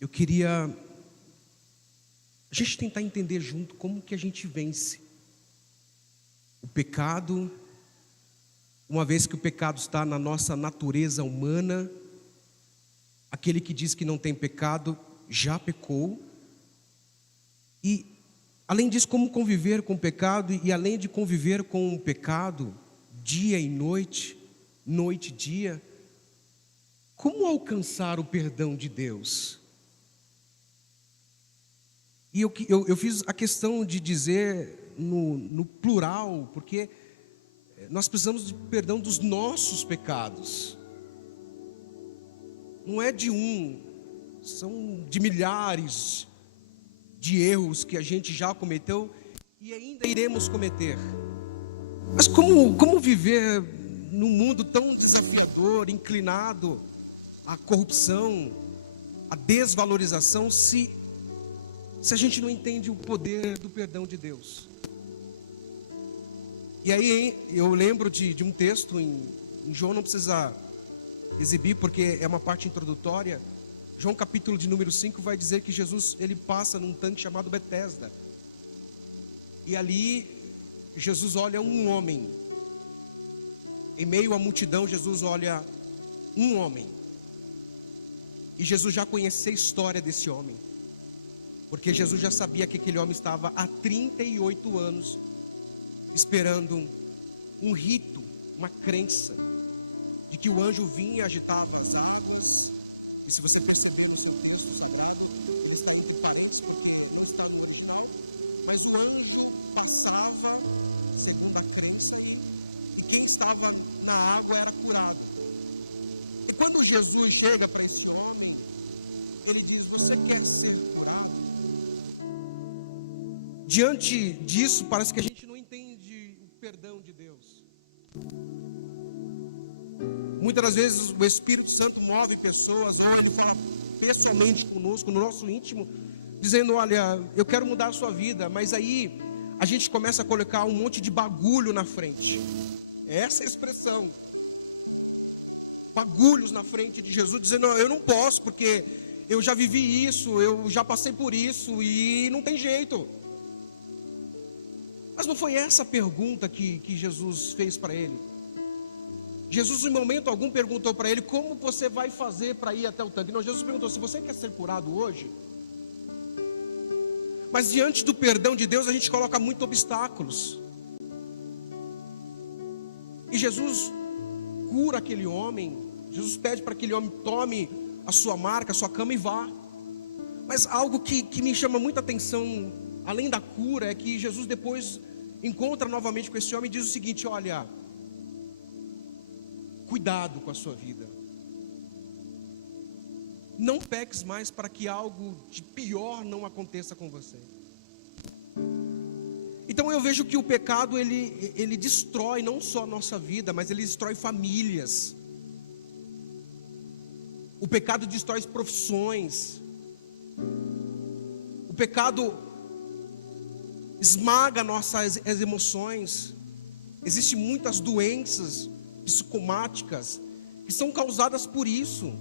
Eu queria a gente tentar entender junto como que a gente vence o pecado, uma vez que o pecado está na nossa natureza humana. Aquele que diz que não tem pecado já pecou. E além disso, como conviver com o pecado, e além de conviver com o pecado dia e noite, noite e dia, como alcançar o perdão de Deus? E eu fiz a questão de dizer no plural, porque nós precisamos de perdão dos nossos pecados. Não é de um, são de milhares de erros que a gente já cometeu e ainda iremos cometer. Mas como viver num mundo tão desafiador, inclinado à corrupção, à desvalorização, se a gente não entende o poder do perdão de Deus? E aí eu lembro de um texto em João, não precisa exibir porque é uma parte introdutória. João capítulo de número 5 vai dizer que Jesus, ele passa num tanque chamado Betesda. E ali Jesus olha um homem. Em meio à multidão, Jesus olha um homem. E Jesus já conhecia a história desse homem, porque Jesus já sabia que aquele homem estava há 38 anos esperando um rito, uma crença de que o anjo vinha e agitava as águas. E se você perceber no seu texto sagrado, ele está entre parênteses porque não está no original, mas o anjo passava segundo a crença e quem estava na água era curado. E quando Jesus chega para esse homem, ele diz: você quer ser curado? Diante disso, parece que a gente não entende o perdão de Deus. Muitas das vezes o Espírito Santo move pessoas, ele fala pessoalmente conosco, no nosso íntimo, dizendo: olha, eu quero mudar a sua vida. Mas aí a gente começa a colocar um monte de bagulho na frente. Essa é a expressão. Bagulhos na frente de Jesus, dizendo: não, eu não posso, porque eu já vivi isso, eu já passei por isso e não tem jeito. Mas não foi essa a pergunta que Jesus fez para ele. Jesus em momento algum perguntou para ele: como você vai fazer para ir até o tanque? Não, Jesus perguntou: se você quer ser curado hoje? Mas diante do perdão de Deus a gente coloca muitos obstáculos. E Jesus cura aquele homem. Jesus pede para que aquele homem tome a sua marca, a sua cama e vá. Mas algo que me chama muita atenção, além da cura, é que Jesus depois encontra novamente com esse homem e diz o seguinte: olha, cuidado com a sua vida. Não peques mais para que algo de pior não aconteça com você. Então eu vejo que o pecado ele destrói não só a nossa vida, mas ele destrói famílias. O pecado destrói profissões. O pecado esmaga nossas as emoções. Existem muitas doenças psicomáticas que são causadas por isso,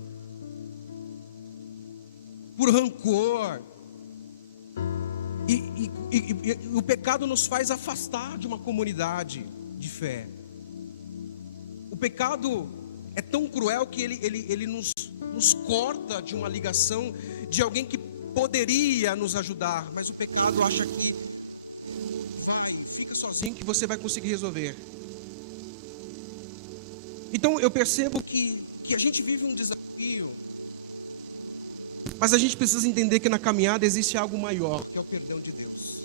por rancor. E o pecado nos faz afastar de uma comunidade de fé. O pecado é tão cruel que ele nos corta de uma ligação de alguém que poderia nos ajudar, mas o pecado acha que fica sozinho que você vai conseguir resolver. Então eu percebo que a gente vive um desafio, mas a gente precisa entender que na caminhada existe algo maior, que é o perdão de Deus.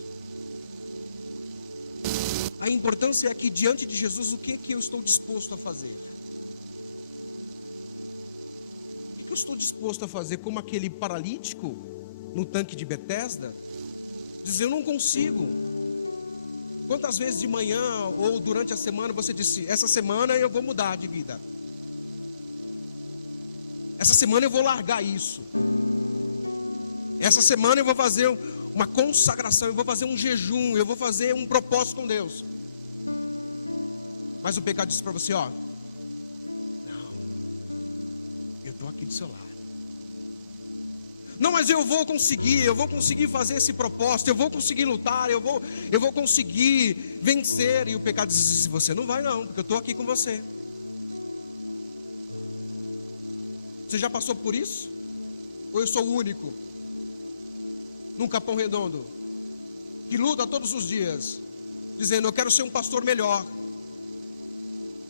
A importância é que diante de Jesus, o que eu estou disposto a fazer? O que eu estou disposto a fazer? Como aquele paralítico no tanque de Betesda, dizer: eu não consigo. Quantas vezes de manhã ou durante a semana você disse: essa semana eu vou mudar de vida, essa semana eu vou largar isso, essa semana eu vou fazer uma consagração, eu vou fazer um jejum, eu vou fazer um propósito com Deus. Mas o pecado disse para você: ó, não, eu estou aqui do seu lado. Não, mas eu vou conseguir fazer esse propósito, eu vou conseguir lutar, eu vou conseguir vencer. E o pecado diz: você não vai não, porque eu estou aqui com você. Você já passou por isso? Ou eu sou o único? Num Capão Redondo, que luta todos os dias, dizendo: eu quero ser um pastor melhor,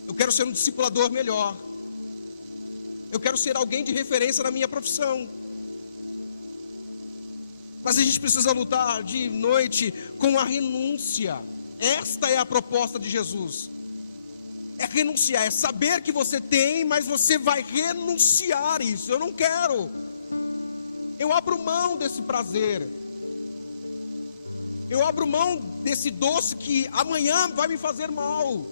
eu quero ser um discipulador melhor, eu quero ser alguém de referência na minha profissão. Mas a gente precisa lutar de noite com a renúncia. Esta é a proposta de Jesus. É renunciar, é saber que você tem, mas você vai renunciar isso. Eu não quero. Eu abro mão desse prazer. Eu abro mão desse doce que amanhã vai me fazer mal.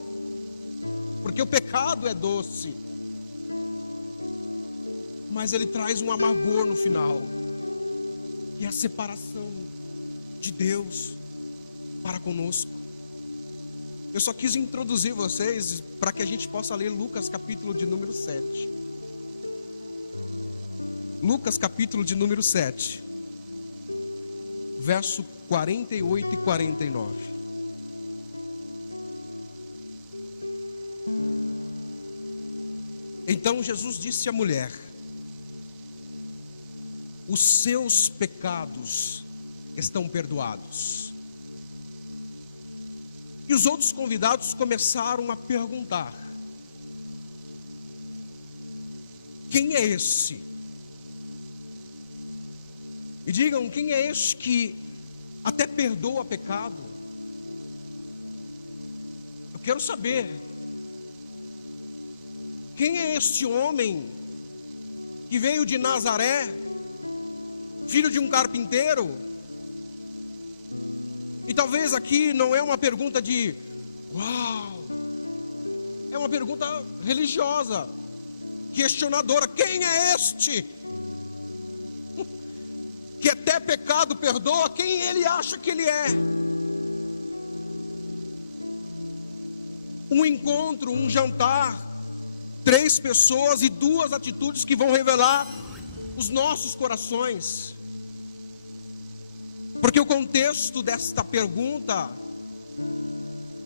Porque o pecado é doce. Mas ele traz um amargor no final. E a separação de Deus para conosco. Eu só quis introduzir vocês para que a gente possa ler Lucas capítulo de número 7. Lucas capítulo de número 7. Verso 48 e 49. Então Jesus disse à mulher: os seus pecados estão perdoados. E os outros convidados começaram a perguntar: quem é esse? E digam, quem é esse que até perdoa pecado? Eu quero saber. Quem é este homem que veio de Nazaré, filho de um carpinteiro? E talvez aqui não é uma pergunta de uau, é uma pergunta religiosa, questionadora. Quem é este que até pecado perdoa? Quem ele acha que ele é? Um encontro, um jantar, 3 pessoas e 2 atitudes que vão revelar os nossos corações. Porque o contexto desta pergunta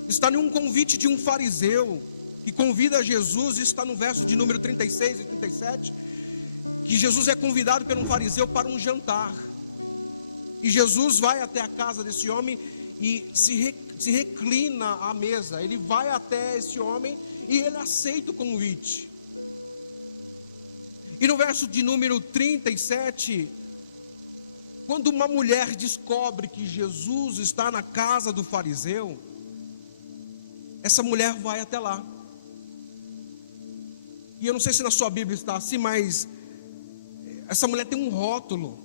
está em um convite de um fariseu que convida Jesus. Isso está no verso de número 36 e 37, que Jesus é convidado por um fariseu para um jantar. E Jesus vai até a casa desse homem e se reclina à mesa. Ele vai até esse homem e ele aceita o convite. E no verso de número 37, quando uma mulher descobre que Jesus está na casa do fariseu, essa mulher vai até lá. E eu não sei se na sua Bíblia está assim, mas essa mulher tem um rótulo.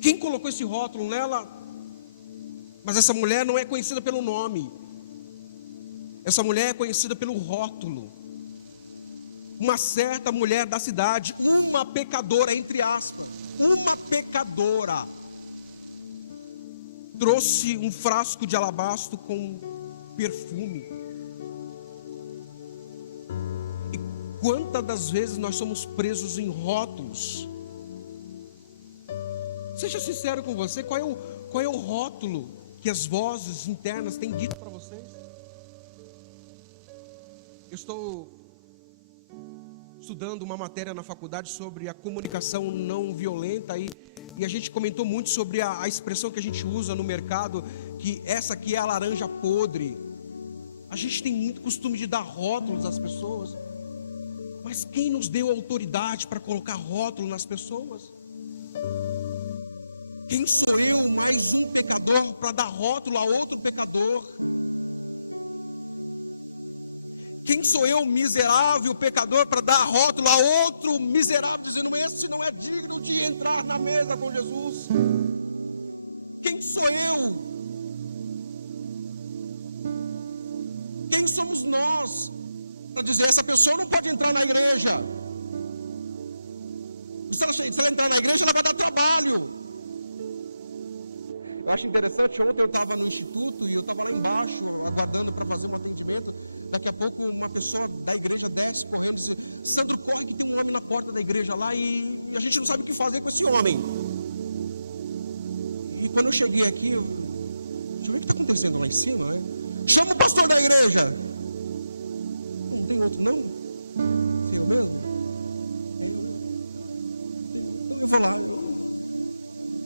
Quem colocou esse rótulo nela? Mas essa mulher não é conhecida pelo nome. Essa mulher é conhecida pelo rótulo. Uma certa mulher da cidade, uma pecadora, entre aspas, uma pecadora, trouxe um frasco de alabastro com perfume. E quantas das vezes nós somos presos em rótulos? Seja sincero com você, qual é o rótulo que as vozes internas têm dito para vocês? Eu estou estudando uma matéria na faculdade sobre a comunicação não violenta e a gente comentou muito sobre a expressão que a gente usa no mercado, que essa aqui é a laranja podre. A gente tem muito costume de dar rótulos às pessoas, mas quem nos deu autoridade para colocar rótulo nas pessoas? Quem sou eu, mais um pecador, para dar rótulo a outro pecador? Quem sou eu, miserável pecador, para dar rótulo a outro miserável, dizendo: esse não é digno de entrar na mesa com Jesus? Quem sou eu? Quem somos nós para dizer: essa pessoa não pode entrar na igreja? Se ela entrar na igreja, ela vai dar trabalho. Eu acho interessante, ontem eu estava no instituto e eu estava lá embaixo, aguardando para fazer um atendimento daqui a pouco uma pessoa da igreja 10 olhando, sempre corre que tem um homem na porta da igreja lá e a gente não sabe o que fazer com esse homem. E quando eu cheguei aqui, deixa eu ver o que está acontecendo lá em cima. Chama o pastor da igreja. Não tem outro, não?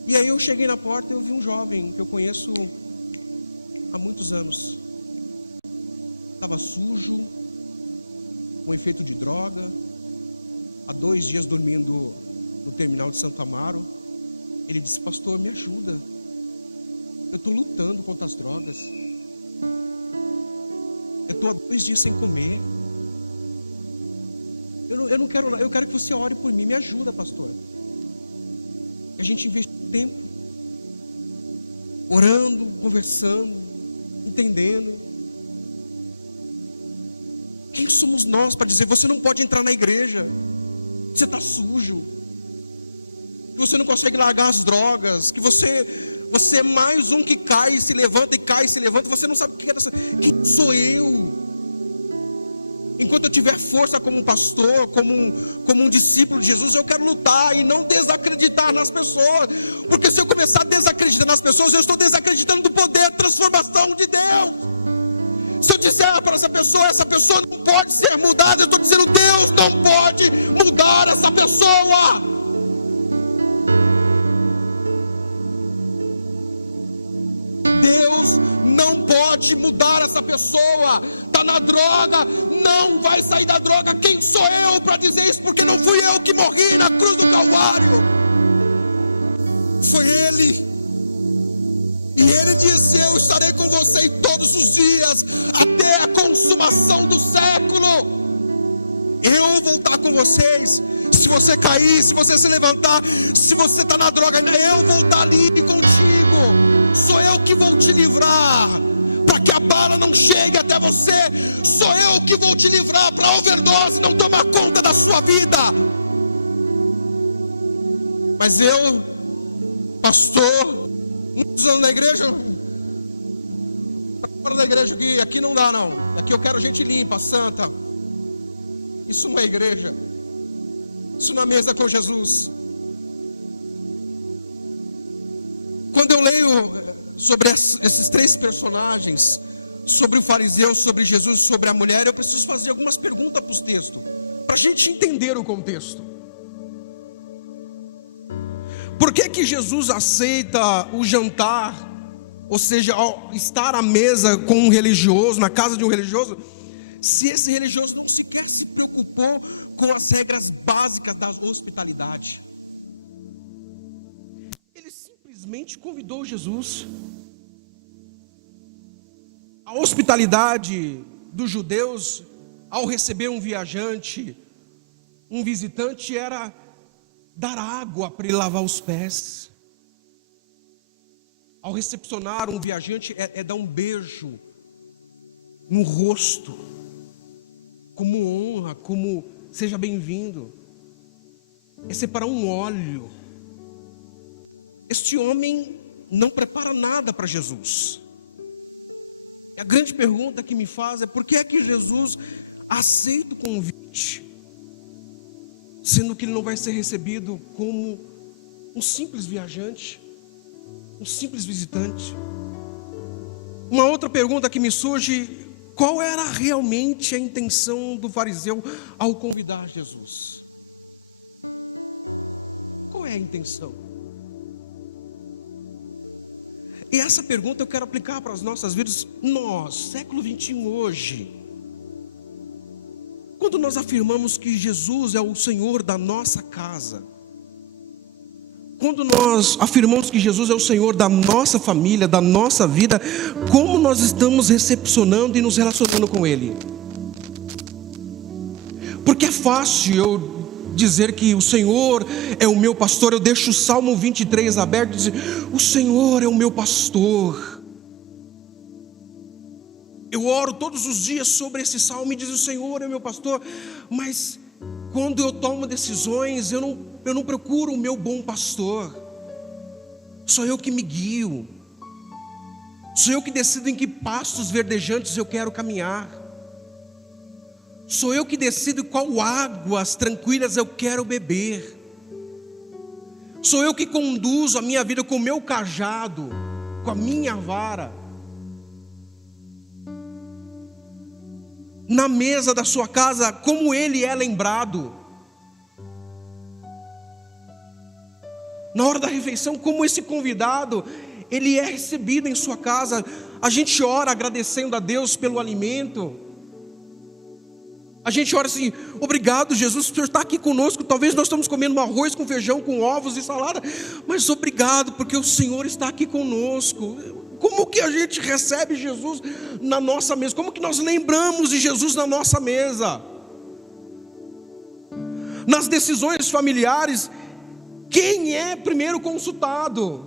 E aí eu cheguei na porta e eu vi um jovem que eu conheço há muitos anos. Estava sujo, com efeito de droga, há 2 dias dormindo no terminal de Santo Amaro. Ele disse: pastor, me ajuda, eu estou lutando contra as drogas, eu estou há 2 dias sem comer, eu não quero nada, eu quero que você ore por mim, me ajuda, pastor. A gente investe tempo orando, conversando, entendendo. Quem somos nós para dizer: você não pode entrar na igreja, você está sujo, que você não consegue largar as drogas, que você é mais um que cai e se levanta, e cai e se levanta, você não sabe o que é dessa. Quem sou eu? Enquanto eu tiver força como pastor, como um discípulo de Jesus, eu quero lutar e não desacreditar nas pessoas, porque se eu começar a desacreditar nas pessoas, eu estou desacreditando do poder de transformação de Deus. Se eu disser para essa pessoa não pode ser mudada, eu estou dizendo: Deus não pode mudar essa pessoa. Deus não pode mudar essa pessoa. Está na droga, não vai sair da droga. Quem sou eu para dizer isso? Porque não fui eu que morri na cruz do Calvário, foi Ele. E Ele disse: eu estarei com você todos os dias, até a consumação do século. Eu vou estar com vocês. Se você cair, se você se levantar, se você está na droga ainda, eu vou estar ali contigo. Sou eu que vou te livrar, para que a bala não chegue até você. Sou eu que vou te livrar para a overdose não tomar conta da sua vida. Mas eu, pastor, muitos anos na igreja, fora da igreja, aqui não dá não. Aqui eu quero gente limpa, santa. Isso não é igreja. Isso na mesa com Jesus. Quando eu leio sobre esses 3 personagens, sobre o fariseu, sobre Jesus, sobre a mulher, eu preciso fazer algumas perguntas para os textos, para a gente entender o contexto. Por que Jesus aceita o jantar, ou seja, ao estar à mesa com um religioso, na casa de um religioso, se esse religioso não sequer se preocupou com as regras básicas da hospitalidade? Ele simplesmente convidou Jesus. A hospitalidade dos judeus, ao receber um viajante, um visitante, era dar água para ele lavar os pés. Ao recepcionar um viajante, é dar um beijo no rosto, como honra, como seja bem-vindo. É separar um óleo. Este homem não prepara nada para Jesus. A grande pergunta que me faz é: por que é que Jesus aceita o convite, sendo que ele não vai ser recebido como um simples viajante, um simples visitante? Uma outra pergunta que me surge: qual era realmente a intenção do fariseu ao convidar Jesus? Qual é a intenção? E essa pergunta eu quero aplicar para as nossas vidas, nós, século 21 hoje. Quando nós afirmamos que Jesus é o Senhor da nossa casa, quando nós afirmamos que Jesus é o Senhor da nossa família, da nossa vida, como nós estamos recepcionando e nos relacionando com Ele? Porque é fácil eu dizer que o Senhor é o meu pastor. Eu deixo o Salmo 23 aberto e dizer: o Senhor é o meu pastor. Eu oro todos os dias sobre esse salmo e diz: o Senhor é o meu pastor. Mas quando eu tomo decisões, eu não procuro o meu bom pastor. Sou eu que me guio. Sou eu que decido em que pastos verdejantes eu quero caminhar. Sou eu que decido qual águas tranquilas eu quero beber. Sou eu que conduzo a minha vida com o meu cajado, com a minha vara. Na mesa da sua casa, como ele é lembrado. Na hora da refeição, como esse convidado, ele é recebido em sua casa. A gente ora agradecendo a Deus pelo alimento. A gente ora assim: obrigado, Jesus, o Senhor está aqui conosco. Talvez nós estamos comendo um arroz com feijão, com ovos e salada, mas obrigado, porque o Senhor está aqui conosco. Como que a gente recebe Jesus na nossa mesa? Como que nós lembramos de Jesus na nossa mesa? Nas decisões familiares, quem é primeiro consultado?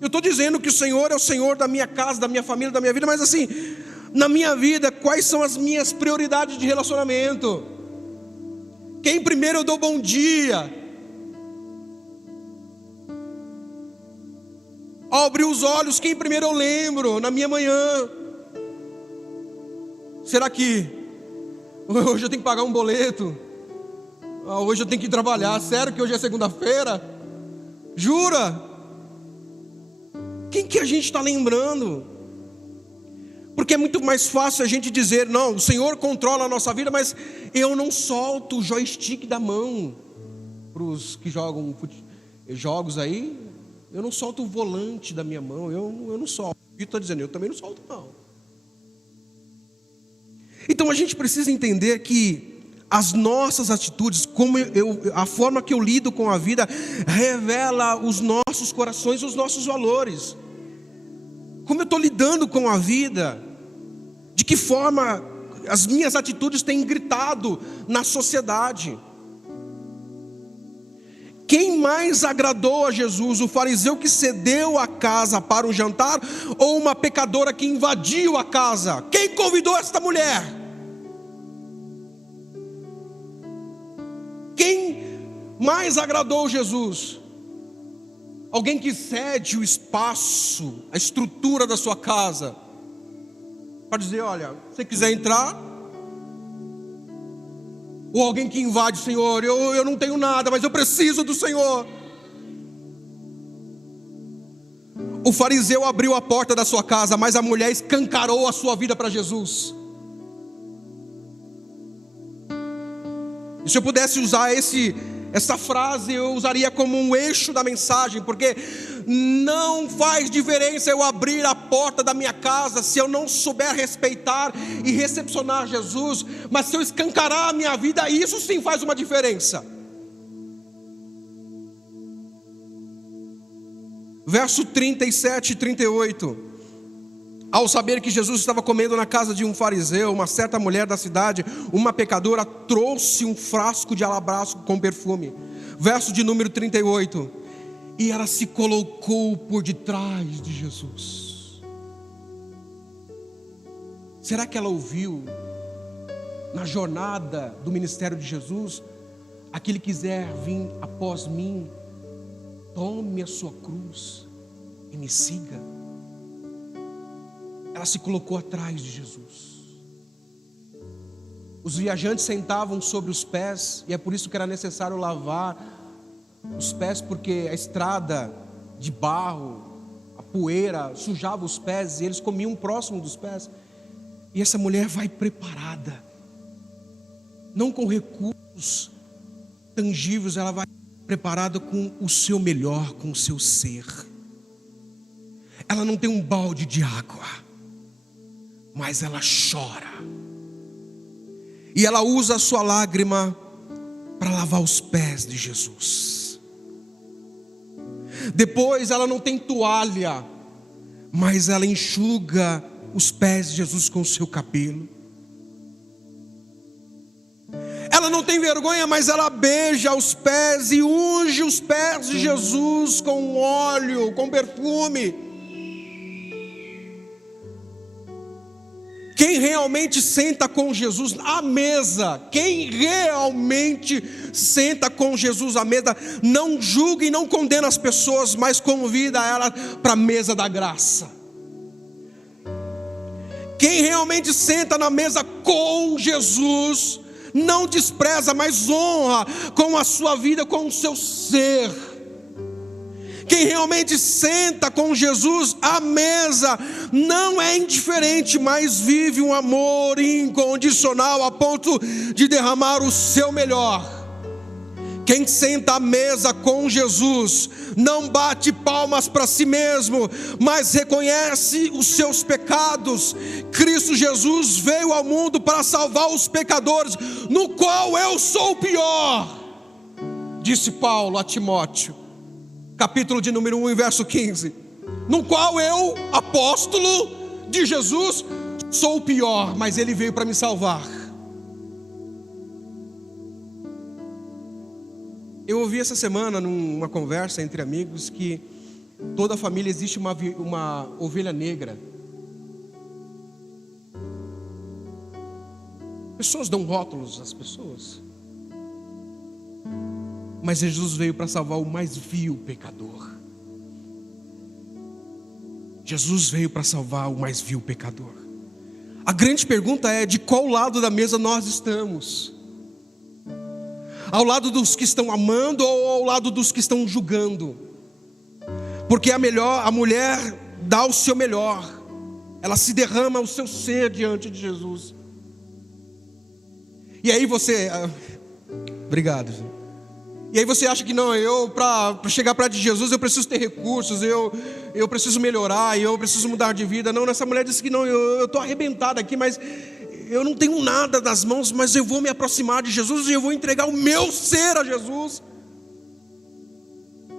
Eu estou dizendo que o Senhor é o Senhor da minha casa, da minha família, da minha vida, mas assim, na minha vida, quais são as minhas prioridades de relacionamento? Quem primeiro eu dou bom dia? Ao abrir os olhos, quem primeiro eu lembro na minha manhã? Será que hoje eu tenho que pagar um boleto? Hoje eu tenho que trabalhar. Sério que hoje é segunda-feira? Jura? Quem que a gente está lembrando? Porque é muito mais fácil a gente dizer: não, o Senhor controla a nossa vida, mas eu não solto o joystick da mão. Para os que jogam jogos aí, eu não solto o volante da minha mão, eu não solto. E estou dizendo, eu também não solto não. Então a gente precisa entender que as nossas atitudes, a forma que eu lido com a vida, revela os nossos corações, os nossos valores. Como eu estou lidando com a vida, de que forma as minhas atitudes têm gritado na sociedade. Quem mais agradou a Jesus? O fariseu que cedeu a casa para um jantar, ou uma pecadora que invadiu a casa? Quem convidou esta mulher? Quem mais agradou Jesus? Alguém que cede o espaço, a estrutura da sua casa, para dizer: olha, se você quiser entrar. Ou alguém que invade: Senhor, eu não tenho nada, mas eu preciso do Senhor. O fariseu abriu a porta da sua casa, mas a mulher escancarou a sua vida para Jesus. E se eu pudesse usar essa frase, eu usaria como um eixo da mensagem, porque não faz diferença eu abrir a porta da minha casa se eu não souber respeitar e recepcionar Jesus, mas se eu escancarar a minha vida, isso sim faz uma diferença. Verso 37 e 38. Ao saber que Jesus estava comendo na casa de um fariseu, uma certa mulher da cidade, uma pecadora, trouxe um frasco de alabastro com perfume. Verso de número 38. E ela se colocou por detrás de Jesus. Será que ela ouviu, na jornada do ministério de Jesus: aquele que quiser vir após mim, tome a sua cruz e me siga? Ela se colocou atrás de Jesus. Os viajantes sentavam sobre os pés, e é por isso que era necessário lavar os pés, porque a estrada de barro, a poeira sujava os pés, e eles comiam próximo dos pés. E essa mulher vai preparada, não com recursos tangíveis, ela vai preparada com o seu melhor, com o seu ser. Ela não tem um balde de água, mas ela chora, e ela usa a sua lágrima para lavar os pés de Jesus. Depois ela não tem toalha, mas ela enxuga os pés de Jesus com o seu cabelo. Ela não tem vergonha, mas ela beija os pés e unge os pés de Jesus com óleo, com perfume. Quem realmente senta com Jesus à mesa, quem realmente senta com Jesus à mesa, não julga e não condena as pessoas, mas convida ela para a mesa da graça. Quem realmente senta na mesa com Jesus, não despreza, mas honra com a sua vida, com o seu ser. Quem realmente senta com Jesus à mesa, não é indiferente, mas vive um amor incondicional a ponto de derramar o seu melhor. Quem senta à mesa com Jesus, não bate palmas para si mesmo, mas reconhece os seus pecados. Cristo Jesus veio ao mundo para salvar os pecadores, no qual eu sou o pior, disse Paulo a Timóteo, capítulo de número 1, verso 15, no qual eu, apóstolo de Jesus, sou o pior, mas ele veio para me salvar. Eu ouvi essa semana numa conversa entre amigos que toda família existe uma ovelha negra. Pessoas dão rótulos às pessoas, mas Jesus veio para salvar o mais vil pecador. Jesus veio para salvar o mais vil pecador. A grande pergunta é: de qual lado da mesa nós estamos? Ao lado dos que estão amando ou ao lado dos que estão julgando? Porque a mulher dá o seu melhor, ela se derrama o seu ser diante de Jesus. E aí você, obrigado. E aí você acha que não, para chegar perto de Jesus eu preciso ter recursos, eu preciso melhorar, eu preciso mudar de vida. Não, essa mulher disse que não, eu estou arrebentada aqui, mas eu não tenho nada das mãos, mas eu vou me aproximar de Jesus e eu vou entregar o meu ser a Jesus.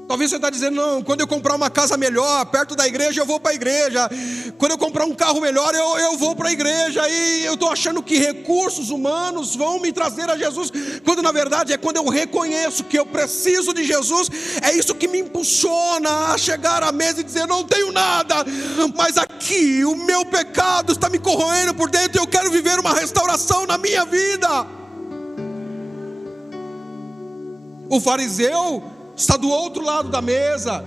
Talvez você está dizendo: não, quando eu comprar uma casa melhor, perto da igreja, eu vou para a igreja. Quando eu comprar um carro melhor, eu vou para a igreja. E eu estou achando que recursos humanos vão me trazer a Jesus, quando na verdade é quando eu reconheço que eu preciso de Jesus. É isso que me impulsiona a chegar à mesa e dizer: não tenho nada, mas aqui o meu pecado está me corroendo por dentro e eu quero viver uma restauração na minha vida. O fariseu está do outro lado da mesa.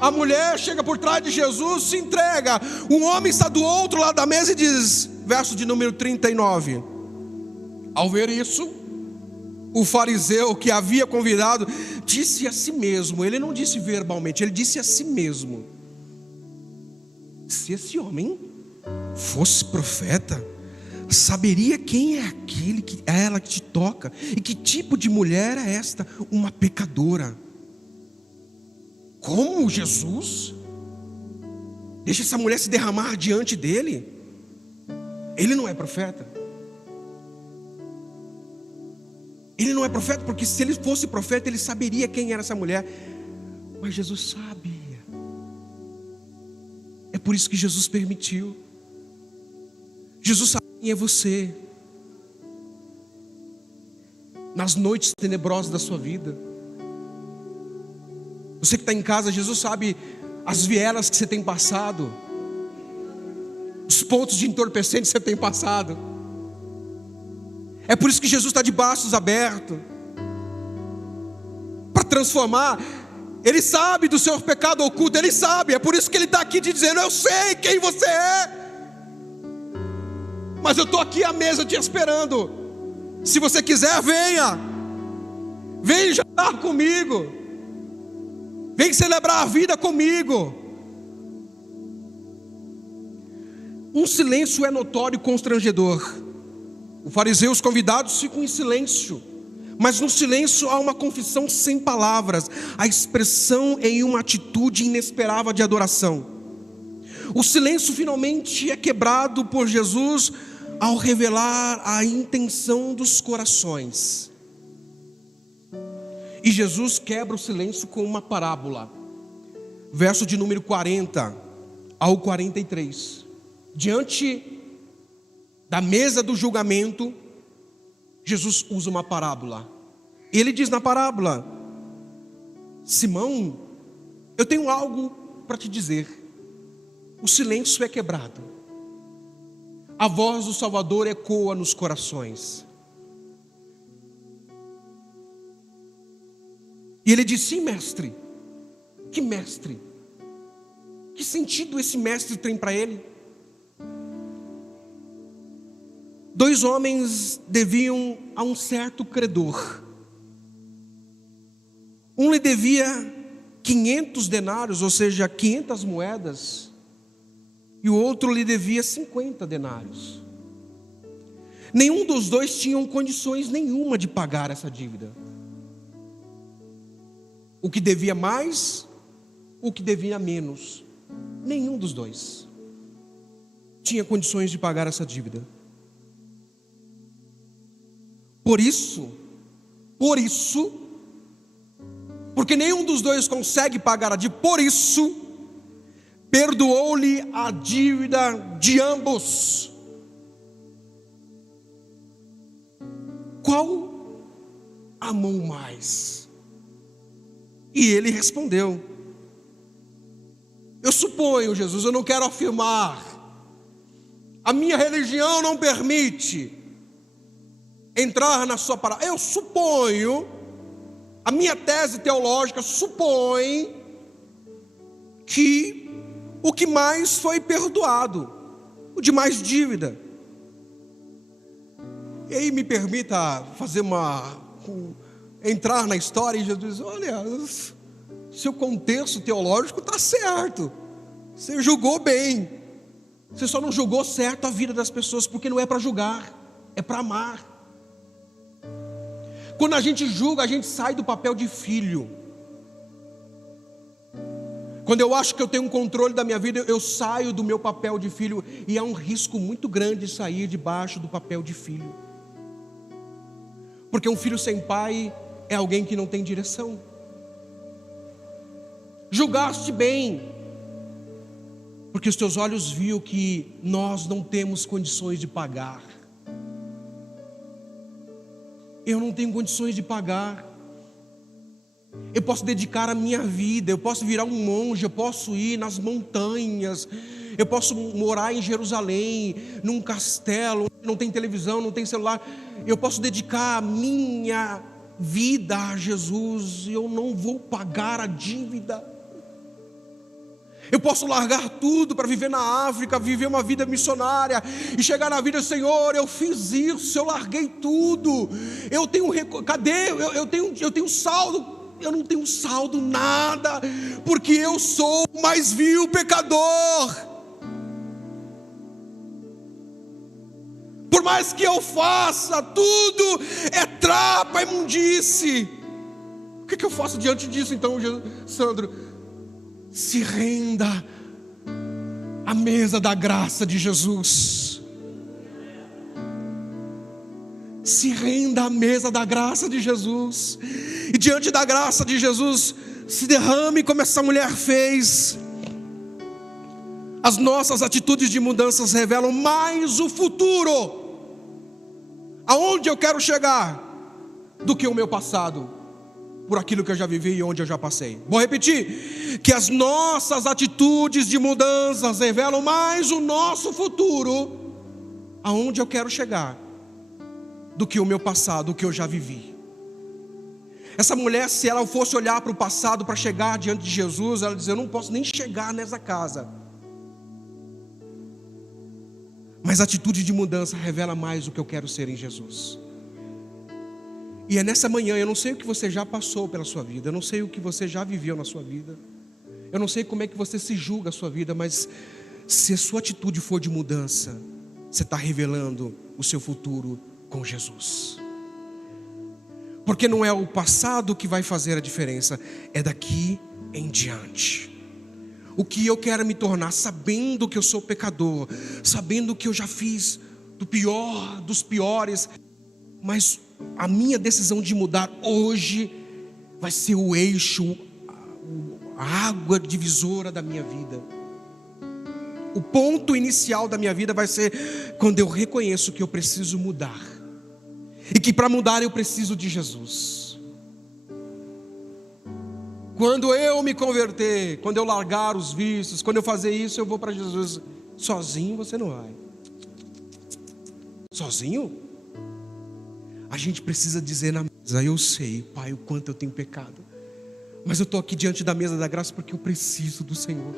A mulher chega por trás de Jesus, se entrega. Um homem está do outro lado da mesa e diz, verso de número 39: ao ver isso, o fariseu que havia convidado disse a si mesmo, ele não disse verbalmente, ele disse a si mesmo: se esse homem fosse profeta, saberia quem é aquele que é ela que te toca, e que tipo de mulher é esta, uma pecadora. Como Jesus deixa essa mulher se derramar diante dele? Ele não é profeta. Ele não é profeta, porque se ele fosse profeta, ele saberia quem era essa mulher. Mas Jesus sabia. É por isso que Jesus permitiu. Jesus sabe quem é você. Nas noites tenebrosas da sua vida. Você que está em casa, Jesus sabe as vielas que você tem passado, os pontos de entorpecente que você tem passado. É por isso que Jesus está de braços abertos para transformar. Ele sabe do seu pecado oculto, Ele sabe. É por isso que Ele está aqui te dizendo: eu sei quem você é, mas eu estou aqui à mesa te esperando. Se você quiser, venha. Vem jantar comigo. Vem celebrar a vida comigo. Um silêncio é notório e constrangedor. O fariseu e os convidados ficam em silêncio, mas no silêncio há uma confissão sem palavras, a expressão em uma atitude inesperada de adoração. O silêncio finalmente é quebrado por Jesus ao revelar a intenção dos corações. E Jesus quebra o silêncio com uma parábola. Verso de número 40 ao 43. Diante da mesa do julgamento, Jesus usa uma parábola. Ele diz na parábola: Simão, eu tenho algo para te dizer. O silêncio é quebrado. A voz do Salvador ecoa nos corações. E ele diz: sim, mestre. Que mestre? Que sentido esse mestre tem para ele? 2 homens deviam a um certo credor. Um lhe devia 500 denários, ou seja, 500 moedas, e o outro lhe devia 50 denários. Nenhum dos dois tinham condições nenhuma de pagar essa dívida. O que devia mais, o que devia menos. Nenhum dos dois tinha condições de pagar essa dívida. Por isso, porque nenhum dos dois consegue pagar a dívida, por isso, perdoou-lhe a dívida de ambos. Qual amou mais? E ele respondeu: eu suponho, Jesus, eu não quero afirmar, a minha religião não permite entrar na sua palavra. Eu suponho, a minha tese teológica supõe que o que mais foi perdoado, o de mais dívida. E aí me permita entrar na história, e Jesus diz: olha, seu contexto teológico está certo, você julgou bem, você só não julgou certo a vida das pessoas, porque não é para julgar, é para amar. Quando a gente julga, a gente sai do papel de filho. Quando eu acho que eu tenho um controle da minha vida, eu saio do meu papel de filho, e há um risco muito grande de sair debaixo do papel de filho. Porque um filho sem pai é alguém que não tem direção. Julgaste bem, porque os teus olhos viram que nós não temos condições de pagar. Eu não tenho condições de pagar. Eu posso dedicar a minha vida, eu posso virar um monge, eu posso ir nas montanhas, eu posso morar em Jerusalém, num castelo, não tem televisão, não tem celular. Eu posso dedicar a minha vida a Jesus, e eu não vou pagar a dívida. Eu posso largar tudo para viver na África, viver uma vida missionária, e chegar na vida: Senhor, eu fiz isso, eu larguei tudo, eu tenho, cadê? Eu tenho saldo. Eu não tenho saldo nada, porque eu sou o mais vil pecador. Por mais que eu faça, tudo é trapo, é imundice. O que eu faço diante disso então, Sandro? Se renda à mesa da graça de Jesus. Se renda à mesa da graça de Jesus, e diante da graça de Jesus, se derrame como essa mulher fez. As nossas atitudes de mudanças revelam mais o futuro, aonde eu quero chegar, do que o meu passado, por aquilo que eu já vivi e onde eu já passei. Vou repetir, que as nossas atitudes de mudanças revelam mais o nosso futuro, aonde eu quero chegar, do que o meu passado, o que eu já vivi. Essa mulher, se ela fosse olhar para o passado para chegar diante de Jesus, ela dizia: eu não posso nem chegar nessa casa. Mas a atitude de mudança revela mais o que eu quero ser em Jesus. E é nessa manhã, eu não sei o que você já passou pela sua vida, eu não sei o que você já viveu na sua vida, eu não sei como é que você se julga a sua vida, mas se a sua atitude for de mudança, você está revelando o seu futuro com Jesus. Porque não é o passado que vai fazer a diferença, é daqui em diante. O que eu quero me tornar, sabendo que eu sou pecador, sabendo que eu já fiz do pior dos piores, mas a minha decisão de mudar hoje vai ser o eixo, a água divisora da minha vida. O ponto inicial da minha vida vai ser quando eu reconheço que eu preciso mudar, e que para mudar eu preciso de Jesus. Quando eu me converter, quando eu largar os vícios, quando eu fazer isso, eu vou para Jesus. Sozinho você não vai. Sozinho? A gente precisa dizer na mesa: eu sei, Pai, o quanto eu tenho pecado, mas eu estou aqui diante da mesa da graça porque eu preciso do Senhor.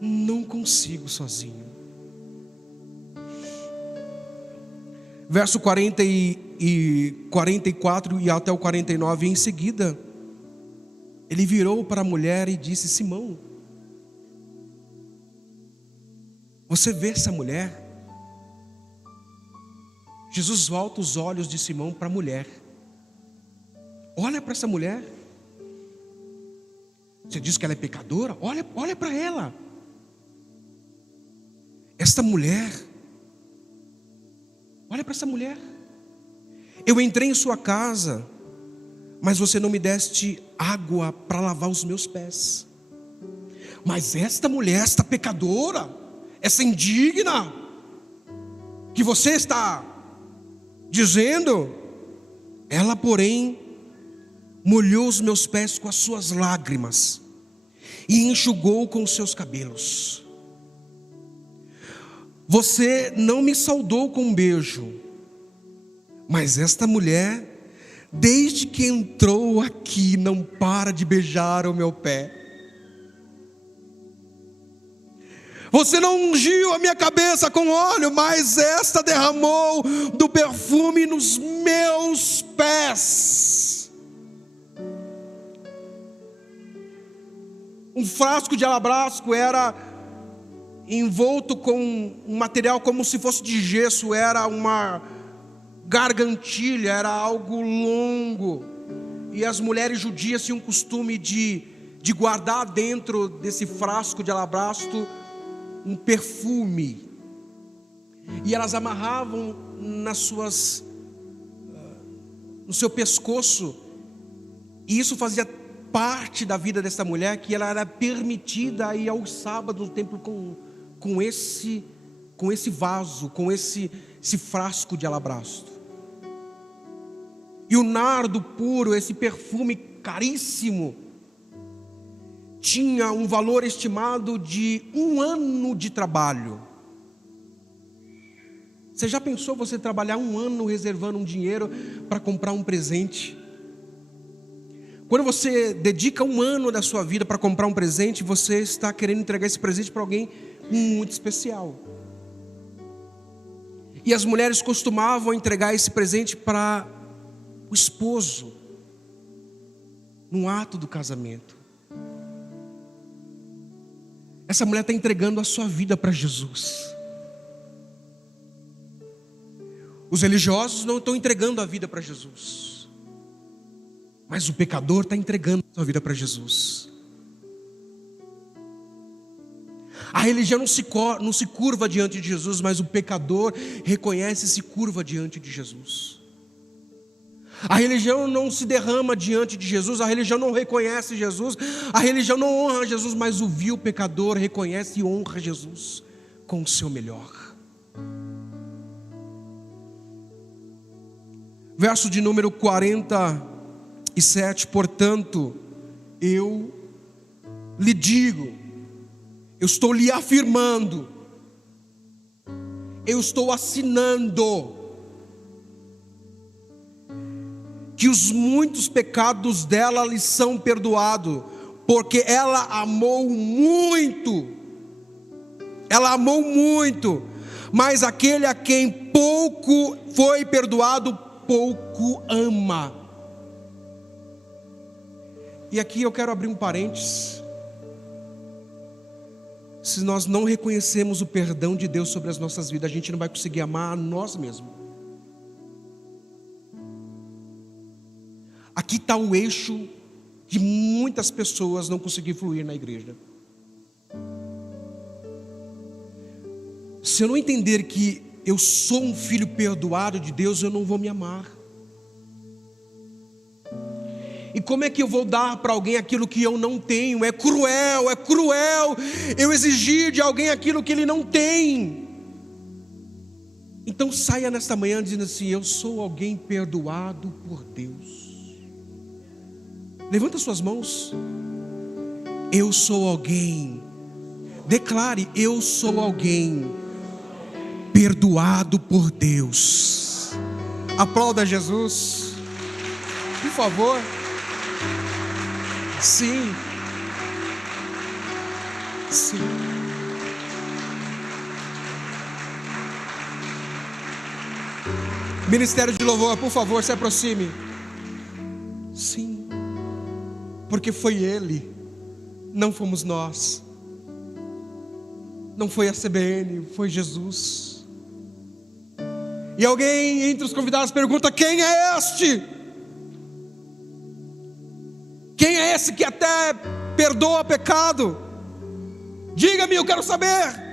Não consigo sozinho. verso 40 e 44 e até o 49. Em seguida, ele virou para a mulher e disse: Simão, você vê essa mulher? Jesus volta os olhos de Simão para a mulher. Olha para essa mulher. Você diz que ela é pecadora? Olha para ela. Esta mulher, olha para essa mulher. Eu entrei em sua casa, mas você não me deste água para lavar os meus pés. Mas esta mulher, esta pecadora, essa indigna, que você está dizendo, ela porém molhou os meus pés com as suas lágrimas e enxugou com os seus cabelos. Você não me saudou com um beijo, mas esta mulher, desde que entrou aqui, não para de beijar o meu pé. Você não ungiu a minha cabeça com óleo, mas esta derramou do perfume nos meus pés. Um frasco de alabastro era envolto com um material como se fosse de gesso, era uma gargantilha, era algo longo. E as mulheres judias tinham o costume de guardar dentro desse frasco de alabastro um perfume, e elas amarravam no seu pescoço, e isso fazia parte da vida dessa mulher, que ela era permitida a ir aos sábados no templo com esse vaso, com esse frasco de alabastro. E o nardo puro, esse perfume caríssimo, tinha um valor estimado de 1 ano de trabalho. Você já pensou você trabalhar 1 ano reservando um dinheiro para comprar um presente? Quando você dedica 1 ano da sua vida para comprar um presente, você está querendo entregar esse presente para alguém muito especial. E as mulheres costumavam entregar esse presente para o esposo, no ato do casamento. Essa mulher está entregando a sua vida para Jesus. Os religiosos não estão entregando a vida para Jesus, mas o pecador está entregando a sua vida para Jesus. A religião não se curva diante de Jesus, mas o pecador reconhece e se curva diante de Jesus. A religião não se derrama diante de Jesus, a religião não reconhece Jesus, a religião não honra Jesus, mas o vil pecador reconhece e honra Jesus com o seu melhor. Verso de número 47, portanto, eu lhe digo, eu estou lhe afirmando, eu estou assinando, que os muitos pecados dela lhe são perdoados, porque ela amou muito, mas aquele a quem pouco foi perdoado, pouco ama. E aqui eu quero abrir um parênteses. Se nós não reconhecemos o perdão de Deus sobre as nossas vidas, a gente não vai conseguir amar a nós mesmos. Aqui está o eixo de muitas pessoas não conseguir fluir na igreja. Se eu não entender que eu sou um filho perdoado de Deus, eu não vou me amar. E como é que eu vou dar para alguém aquilo que eu não tenho? É cruel eu exigir de alguém aquilo que ele não tem. Então saia nesta manhã dizendo assim: eu sou alguém perdoado por Deus. Levanta suas mãos. Eu sou alguém. Declare: eu sou alguém perdoado por Deus. Aplauda Jesus, por favor. Sim. Sim. Ministério de louvor, por favor, se aproxime. Sim, porque foi Ele, não fomos nós. Não foi a CBN, foi Jesus. E alguém entre os convidados pergunta: quem é este? Quem é esse que até perdoa pecado? Diga-me, eu quero saber.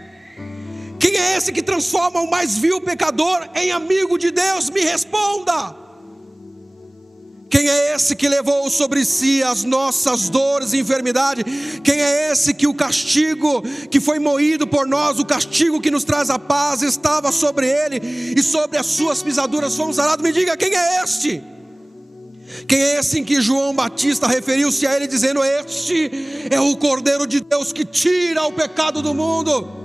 Quem é esse que transforma o mais vil pecador em amigo de Deus? Me responda. Quem é esse que levou sobre si as nossas dores e enfermidade? Quem é esse que o castigo que foi moído por nós, o castigo que nos traz a paz, estava sobre ele, e sobre as suas pisaduras fomos sarados? Me diga, quem é este? Quem é esse em que João Batista referiu-se a ele dizendo: este é o Cordeiro de Deus que tira o pecado do mundo?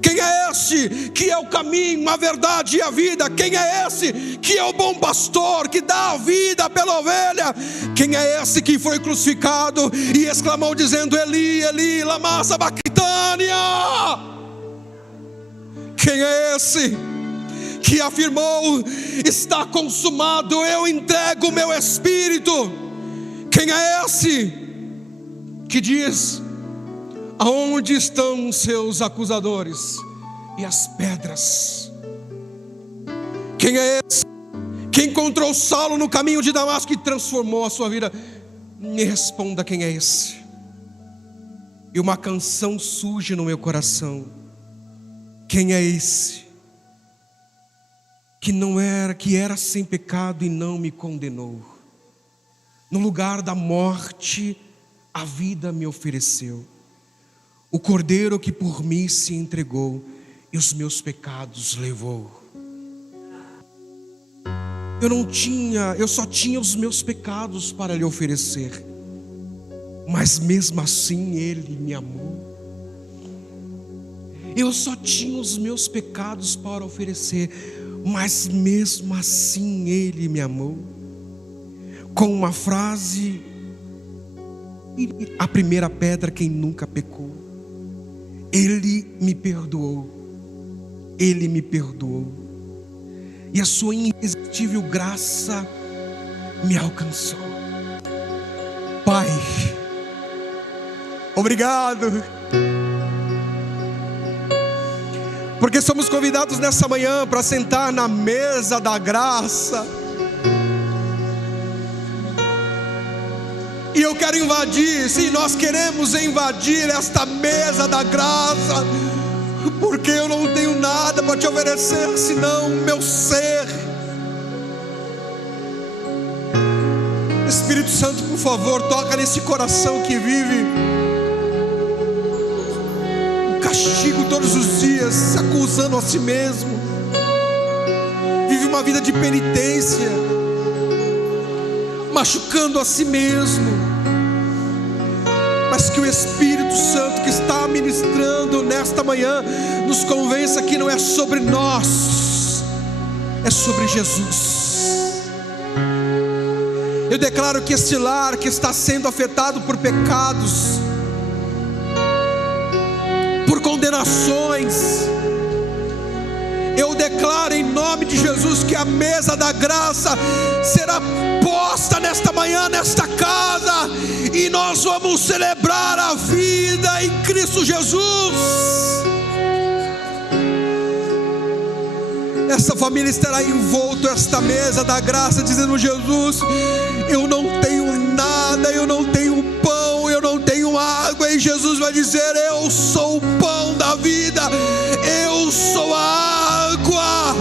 Quem é esse que é o caminho, a verdade e a vida? Quem é esse que é o bom pastor, que dá a vida pela ovelha? Quem é esse que foi crucificado e exclamou dizendo: Eli, Eli, lama sabachthani? Quem é esse que afirmou: está consumado, eu entrego o meu espírito? Quem é esse que diz: aonde estão os seus acusadores e as pedras? Quem é esse que encontrou Saulo no caminho de Damasco e transformou a sua vida? Me responda, quem é esse? E uma canção surge no meu coração: quem é esse que era sem pecado e não me condenou? No lugar da morte, a vida me ofereceu. O Cordeiro que por mim se entregou e os meus pecados levou. Eu só tinha os meus pecados para lhe oferecer, mas mesmo assim Ele me amou. Eu só tinha os meus pecados para oferecer, mas mesmo assim Ele me amou. Com uma frase: a primeira pedra quem nunca pecou. Ele me perdoou. Ele me perdoou. E a sua irresistível graça me alcançou. Pai, obrigado, porque somos convidados nessa manhã para sentar na mesa da graça. E eu quero invadir, sim, nós queremos invadir esta mesa da graça, porque eu não tenho nada para te oferecer senão o meu ser. Espírito Santo, por favor, toca nesse coração que vive o castigo todos os dias, se acusando a si mesmo, vive uma vida de penitência, machucando a si mesmo. Mas que o Espírito Santo que está ministrando nesta manhã nos convença que não é sobre nós, é sobre Jesus. Eu declaro que esse lar que está sendo afetado por pecados, por condenações, eu declaro em nome de Jesus que a mesa da graça será posta nesta manhã, nesta casa, e nós vamos celebrar a vida em Cristo Jesus. Essa família estará envolta esta mesa da graça, dizendo: Jesus, eu não tenho nada, eu não tenho pão, eu não tenho água. E Jesus vai dizer: eu sou o pão da vida, eu sou a água.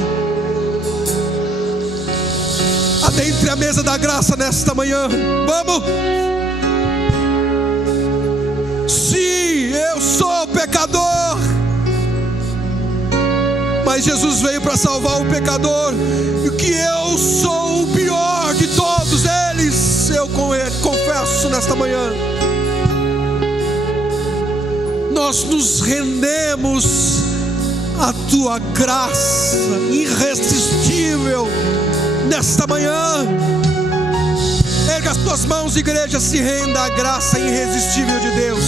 Adentre a mesa da graça nesta manhã, vamos. Sim, eu sou pecador, mas Jesus veio para salvar o pecador, e que eu sou o pior de todos eles, eu confesso nesta manhã. Nós nos rendemos à tua graça irresistível nesta manhã. Erga as tuas mãos, igreja, se renda à graça irresistível de Deus.